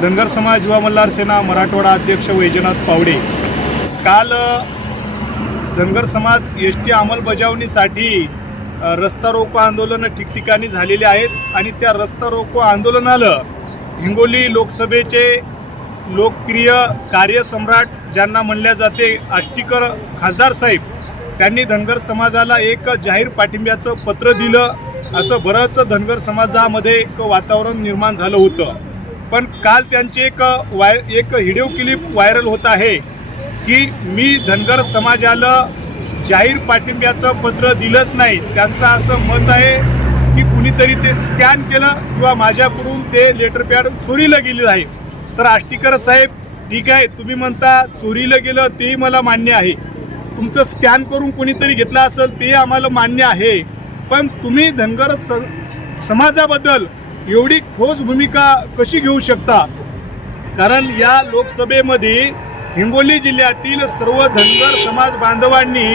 धनगर समाज युवा मल्हार सेना मराठवाडा अध्यक्ष वैजनाथ पावडे. काल धनगर समाज एस टी अंमलबजावणीसाठी रस्ता रोको आंदोलनं ठिकठिकाणी झालेली आहेत आणि त्या रस्ता रोको आंदोलनाला हिंगोली लोकसभेचे लोकप्रिय कार्यसम्राट ज्यांना म्हणल्या जाते आष्टीकर खासदार साहेब त्यांनी धनगर समाजाला एक जाहीर पाठिंब्याचं पत्र दिलं. असं बरंच धनगर समाजामध्ये एक वातावरण निर्माण झालं होतं. पण काल त्यांची एक वाय एक व्हिडिओ क्लिप व्हायरल होत आहे की मी धनगर समाजाला जाहीर पाठिंब्याचं पत्र दिलंच नाही. त्यांचं असं मत आहे की कुणीतरी ते स्कॅन केलं किंवा माझ्याकडून ते लेटर पॅड चोरीला गेलेलं आहे. तर आष्टीकर साहेब ठीक आहे तुम्ही म्हणता चोरीला गेलं तेही मला मान्य आहे. तुमचं स्कॅन करून कोणीतरी घेतलं असेल ते आम्हाला मान्य आहे. पण तुम्ही धनगर स समाजाबद्दल एवढी ठोस भूमिका कशी घेऊ शकता? कारण या लोकसभेमध्ये हिंगोली जिल्ह्यातील सर्व धनगर समाज बांधवांनी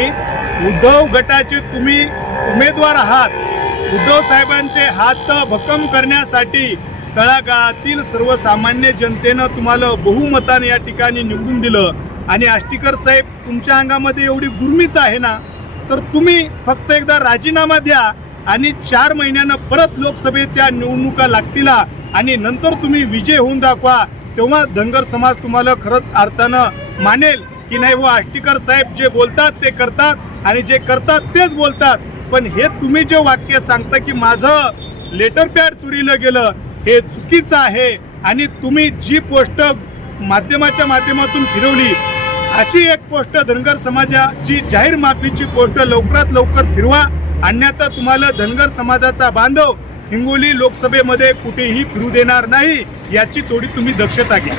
उद्धव गटाचे तुम्ही उमेदवार आहात. उद्धव साहेबांचे हात भक्कम करण्यासाठी तळागाळातील सर्वसामान्य जनतेनं तुम्हाला बहुमताने या ठिकाणी निवडून दिलं. आणि आष्टीकर साहेब तुमच्या अंगामध्ये एवढी गुरमीच आहे ना? तर तुम्ही फक्त एकदा राजीनामा द्या. आणि चार महिन्यानं परत लोकसभेच्या निवडणुका लागतील आणि नंतर तुम्ही विजय होऊन दाखवा तेव्हा धनगर समाज तुम्हाला खरंच अर्थानं मानेल की नाही व आष्टीकर साहेब जे बोलतात ते करतात आणि जे करतात तेच बोलतात. पण हे तुम्ही जे वाक्य सांगता की माझं लेटर पॅड चोरीला गेलं हे चुकीचं आहे आणि तुम्ही जी पोस्ट माध्यमाच्या माध्यमातून फिरवली अशी एक पोस्ट धनगर समाजाची जाहीर माफीची पोस्ट लवकरात लवकर फिरवा. अन्यथा तुम्हाला धनगर समाजाचा बांधव हिंगोली लोकसभेमध्ये कुठेही फिरू देणार नाही याची थोडी तुम्ही दक्षता घ्या.